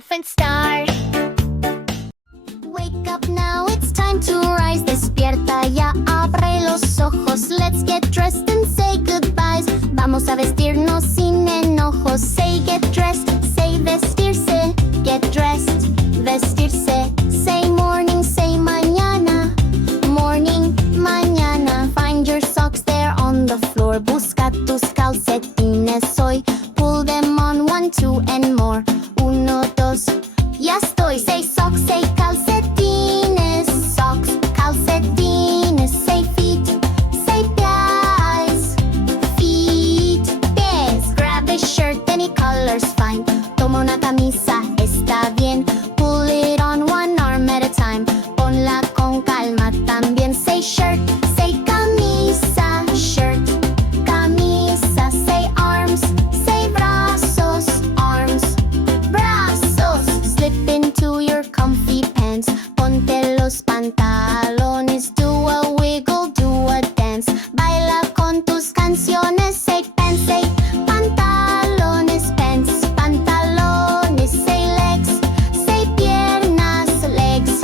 infant star. Wake up now, it's time to rise. Despierta ya, abre los ojos. Let's get dressed and say goodbyes. Vamos a vestirnos sin enojos. Say get dressed, say vestirse. Get dressed, vestirse. Say morning, say mañana. Morning, mañana. Find your socks there on the floor. Busca tus calcetines hoy. Pull them on, 1, 2, and more. 1, 2, ya estoy. Say socks, say calcetines. Socks, calcetines. Say feet, say pies. Feet, pies. Grab a shirt, any color's fine. Toma una camisa, está bien. Pull it on, 1 arm at a time. Ponla con calma también. Say shirt, say camisa. Shirt, camisa. Say arms, say brazos. Arms, brazos. Slip into your comfy pants. Ponte los pantalones. Do a wiggle, do a dance. Baila con tus canciones. Say pants, say pantalones. Pants, pantalones. Say legs, say piernas. Legs,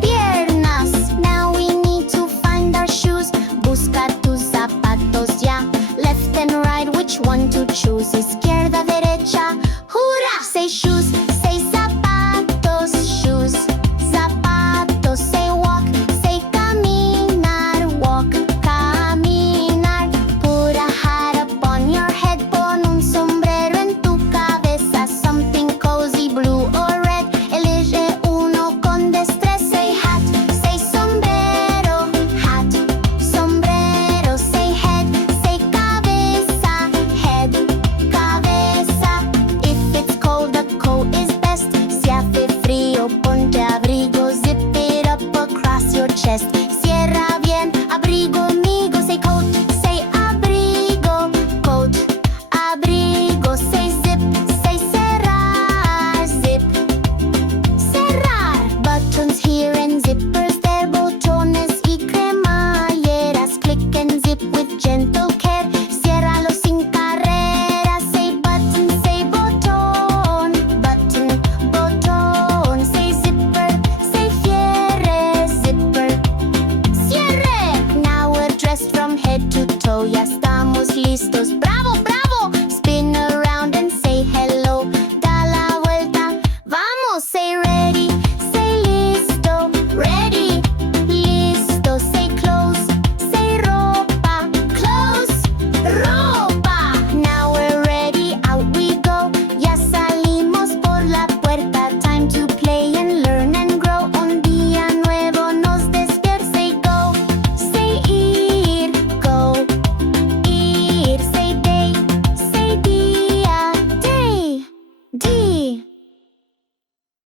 piernas. Now we need to find our shoes. Busca tus zapatos ya. Left and right, which one to choose? Izquierda, derecha, hurra! Say shoes, say zapatos. Shoes, zapatos. Say walk, say caminar. Walk, caminar. Put a hat up on your head. Pon un sombrero en tu cabeza. Something cozy, blue or red. Elige uno con destreza. Say hat, say sombrero. Hat, sombrero. Say head, say cabeza. Head, cabeza. If it's cold, a coat is best. Si hace frío, ponte abrigo. Zip it up across your chest. Cierra bien, abrigo amigo. Say coat, say abrigo. Coat, abrigo. Say zip, say cerrar. Zip, cerrar. Buttons here and zippers there. Botones y cremalleras. Click and zip with gentle care. Ciérralo sin carrera. Say button, say botón. Button, botón. Say zipper, say cierre. Zipper, cierre. Now we're dressed from head to toe. Ya está